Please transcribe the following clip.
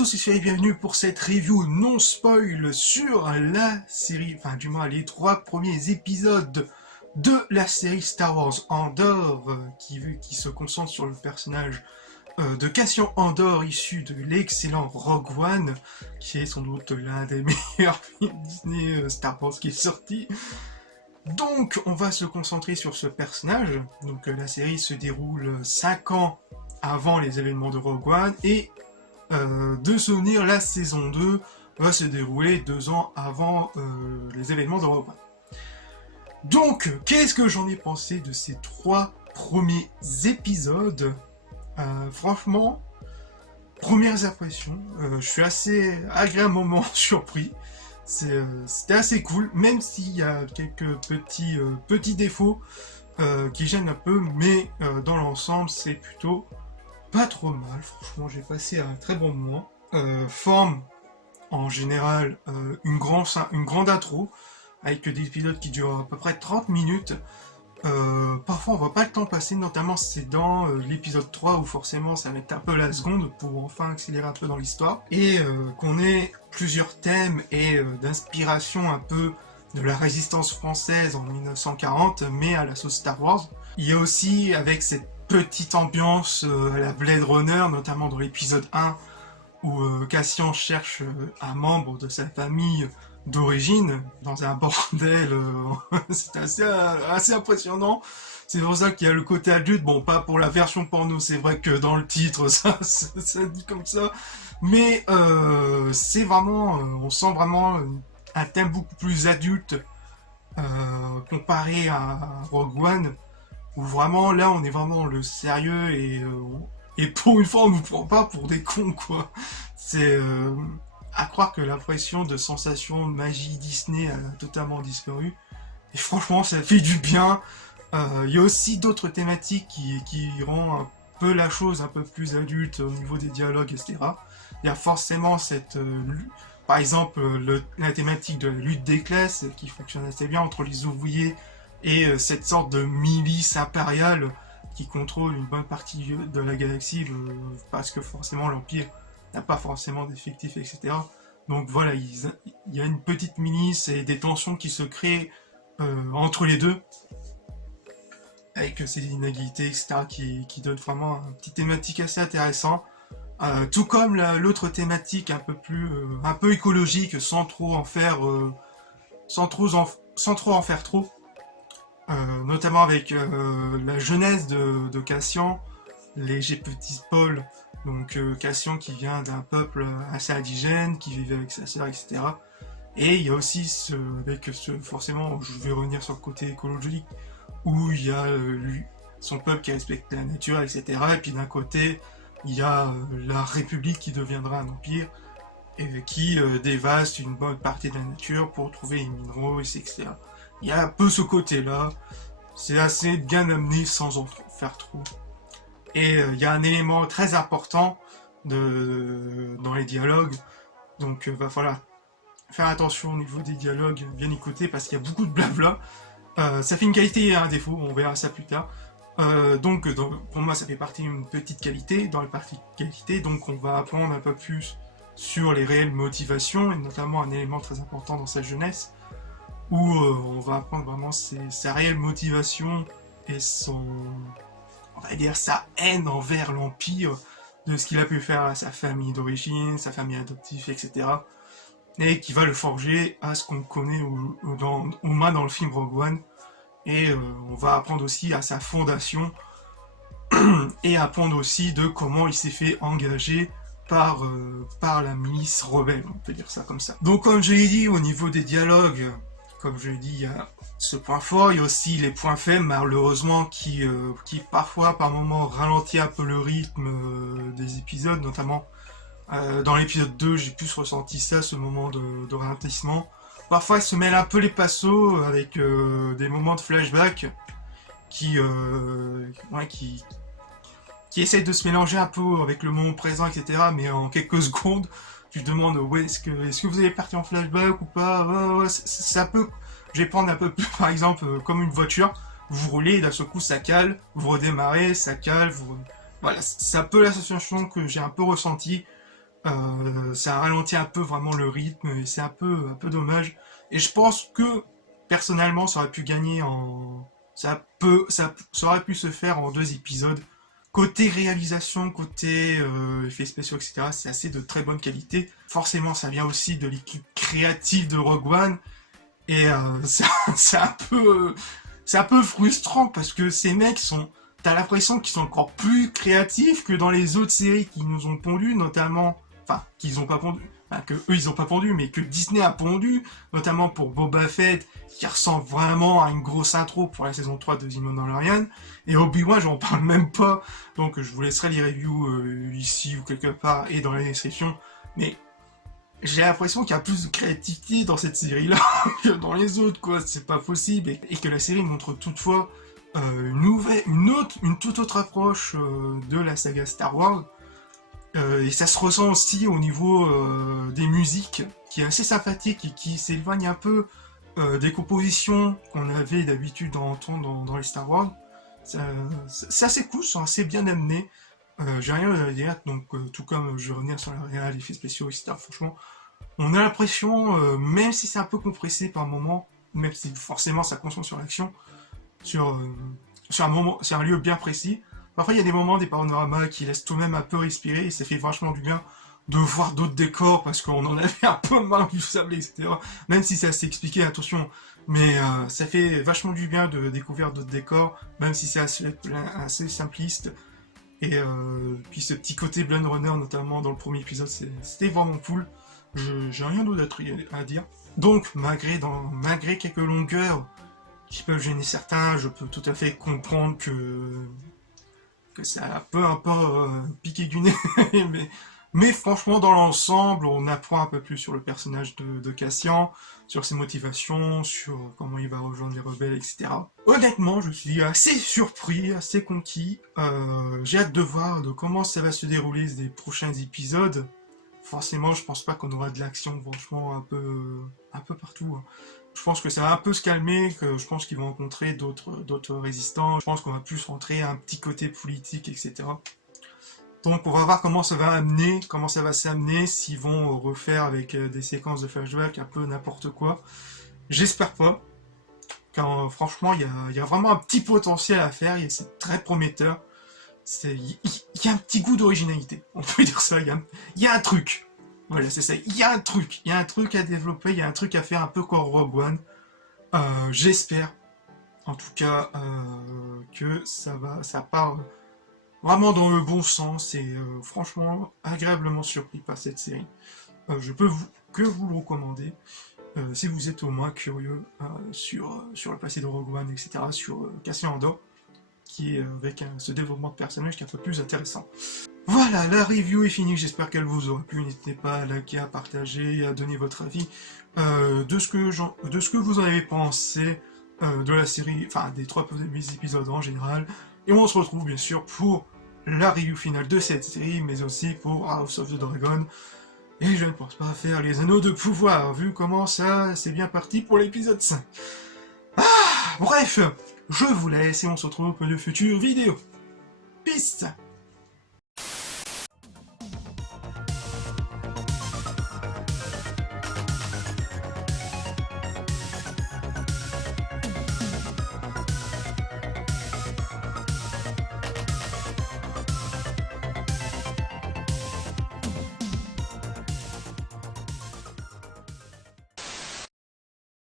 tous, ici et bienvenue pour cette review non spoil sur la série, enfin du moins les 3 premiers épisodes de la série Star Wars Andor, qui se concentre sur le personnage de Cassian Andor, issu de l'excellent Rogue One, qui est sans doute l'un des meilleurs films Disney Star Wars qui est sorti. Donc on va se concentrer sur ce personnage. Donc la série se déroule 5 ans avant les événements de Rogue One, et de souvenir, la saison 2 va se dérouler 2 ans avant les événements de Rogue One. Donc, qu'est-ce que j'en ai pensé de ces 3 premiers épisodes? Franchement, premières impressions, je suis assez agréablement surpris. C'était assez cool, même s'il y a quelques petits défauts qui gênent un peu, mais dans l'ensemble, c'est plutôt pas trop mal. Franchement, j'ai passé un très bon moment. Forme, en général, une grande intro, avec des épisodes qui durent à peu près 30 minutes. Parfois, on voit pas le temps passer, notamment c'est dans l'épisode 3, où forcément ça met un peu la seconde pour enfin accélérer un peu dans l'histoire. Et qu'on ait plusieurs thèmes et d'inspiration un peu de la résistance française en 1940, mais à la sauce Star Wars. Il y a aussi, avec cette petite ambiance à la Blade Runner, notamment dans l'épisode 1, où Cassian cherche un membre de sa famille d'origine dans un bordel. C'est assez impressionnant. C'est pour ça qu'il y a le côté adulte. Bon, pas pour la version porno, c'est vrai que dans le titre, ça dit comme ça. Mais c'est vraiment, on sent vraiment un thème beaucoup plus adulte comparé à Rogue One, où vraiment, là, on est vraiment dans le sérieux, et pour une fois, on nous prend pas pour des cons, quoi. C'est à croire que l'impression de sensation de magie Disney a totalement disparu. Et franchement, ça fait du bien. Il y a aussi d'autres thématiques qui rendent un peu la chose un peu plus adulte au niveau des dialogues, etc. Il y a forcément par exemple, la thématique de la lutte des classes qui fonctionne assez bien entre les ouvriers et cette sorte de milice impériale qui contrôle une bonne partie de la galaxie, parce que forcément l'Empire n'a pas forcément d'effectifs, etc. Donc voilà, il y a une petite milice et des tensions qui se créent entre les deux, avec ces inégalités, etc., qui donnent vraiment une petite thématique assez intéressante. Tout comme l'autre thématique un peu écologique, sans trop en faire trop. Notamment avec la jeunesse de Cassian, léger petit Paul, donc Cassian qui vient d'un peuple assez indigène, qui vivait avec sa sœur, etc. Et il y a aussi forcément, je vais revenir sur le côté écologique, où il y a son peuple qui respecte la nature, etc. Et puis d'un côté, il y a la République qui deviendra un empire, et qui dévaste une bonne partie de la nature pour trouver les minéraux, etc. Il y a un peu ce côté-là, c'est assez bien amené sans en faire trop. Et il y a un élément très important dans les dialogues, donc va falloir faire attention au niveau des dialogues, bien écouter, parce qu'il y a beaucoup de blabla. Ça fait une qualité et un défaut, on verra ça plus tard. Pour moi ça fait partie d'une petite qualité, dans la partie qualité, donc on va apprendre un peu plus sur les réelles motivations, et notamment un élément très important dans sa jeunesse, où on va apprendre vraiment sa réelle motivation et on va dire sa haine envers l'Empire, de ce qu'il a pu faire à sa famille d'origine, sa famille adoptive, etc. Et qui va le forger à ce qu'on connaît au moins dans le film Rogue One. Et on va apprendre aussi à sa fondation, et apprendre aussi de comment il s'est fait engager par la milice rebelle, on peut dire ça comme ça. Donc comme je l'ai dit, au niveau des dialogues, comme je l'ai dit, il y a ce point fort, il y a aussi les points faibles, malheureusement, qui parfois, par moments, ralentit un peu le rythme des épisodes, notamment dans l'épisode 2, j'ai plus ressenti ça, ce moment de ralentissement. Parfois, il se mêle un peu les passos avec des moments de flashback qui essayent de se mélanger un peu avec le moment présent, etc. Mais en quelques secondes, tu te demandes est-ce que vous allez partir en flashback ou pas. Ça peut. Je vais prendre un peu plus, par exemple, comme une voiture. Vous roulez, et d'un seul coup, ça cale. Vous redémarrez, ça cale. Voilà, c'est un peu la sensation que j'ai un peu ressentie Ça ralentit un peu vraiment le rythme et c'est un peu dommage. Et je pense que personnellement, ça aurait pu gagner en, ça aurait pu se faire en 2 épisodes. Côté réalisation, côté effets spéciaux, etc., c'est assez de très bonne qualité. Forcément, ça vient aussi de l'équipe créative de Rogue One. Et c'est un peu frustrant parce que ces mecs sont, t'as l'impression qu'ils sont encore plus créatifs que dans les autres séries qui nous ont pondu, notamment, enfin, qu'ils ont pas pondu, enfin, que eux ils ont pas pondu, mais que Disney a pondu, notamment pour Boba Fett, qui ressemble vraiment à une grosse intro pour la saison 3 de The Mandalorian, et Obi-Wan, j'en parle même pas, donc je vous laisserai les reviews ici ou quelque part et dans la description, mais j'ai l'impression qu'il y a plus de créativité dans cette série-là que dans les autres, quoi. C'est pas possible. Et que la série montre toutefois une toute autre approche de la saga Star Wars. Et ça se ressent aussi au niveau des musiques, qui est assez sympathique et qui s'éloigne un peu des compositions qu'on avait d'habitude d'entendre dans les Star Wars. C'est assez cool, c'est assez bien amené. J'ai rien à dire, donc tout comme je vais revenir sur la réal, l'effet spéciaux, etc. Franchement, on a l'impression, même si c'est un peu compressé par moment, même si forcément ça concentre sur l'action, sur un lieu bien précis. Parfois il y a des moments, des panoramas qui laissent tout de même un peu respirer, et ça fait vachement du bien de voir d'autres décors, parce qu'on en avait un peu marre du sable, etc. Même si c'est assez expliqué, attention, mais ça fait vachement du bien de découvrir d'autres décors, même si c'est assez simpliste. Et puis ce petit côté Blade Runner, notamment dans le premier épisode, c'était vraiment cool. J'ai rien d'autre à dire. Donc, malgré quelques longueurs qui peuvent gêner certains, je peux tout à fait comprendre que ça peut un peu piquer du nez. mais franchement, dans l'ensemble, on apprend un peu plus sur le personnage de Cassian, sur ses motivations, sur comment il va rejoindre les rebelles, etc. Honnêtement, je suis assez surpris, assez conquis. J'ai hâte de voir comment ça va se dérouler les prochains épisodes. Forcément, je pense pas qu'on aura de l'action, franchement, un peu partout. Hein. Je pense que ça va un peu se calmer, que je pense qu'ils vont rencontrer d'autres résistants. Je pense qu'on va plus rentrer un petit côté politique, etc. Donc on va voir comment ça va s'amener, s'ils vont refaire avec des séquences de flashback, un peu n'importe quoi. J'espère pas, car franchement, il y a vraiment un petit potentiel à faire, et c'est très prometteur. Il y a un petit goût d'originalité, on peut dire ça, il y a un truc. Voilà, c'est ça, il y a un truc à développer, il y a un truc à faire un peu comme Rogue One. J'espère, en tout cas, que ça part vraiment dans le bon sens, et franchement, agréablement surpris par cette série. Je peux que vous le recommander, si vous êtes au moins curieux sur le passé de Rogue One, etc., sur Cassian Andor, qui est avec ce développement de personnage qui est un peu plus intéressant. Voilà, la review est finie, j'espère qu'elle vous aura plu. N'hésitez pas à liker, à partager, à donner votre avis de ce que vous en avez pensé de la série, enfin des 3 premiers épisodes en général. Et on se retrouve bien sûr pour la review finale de cette série, mais aussi pour House of the Dragon. Et je ne pense pas faire les anneaux de pouvoir, vu comment ça c'est bien parti pour l'épisode 5. Bref, je vous laisse et on se retrouve pour de futures vidéos.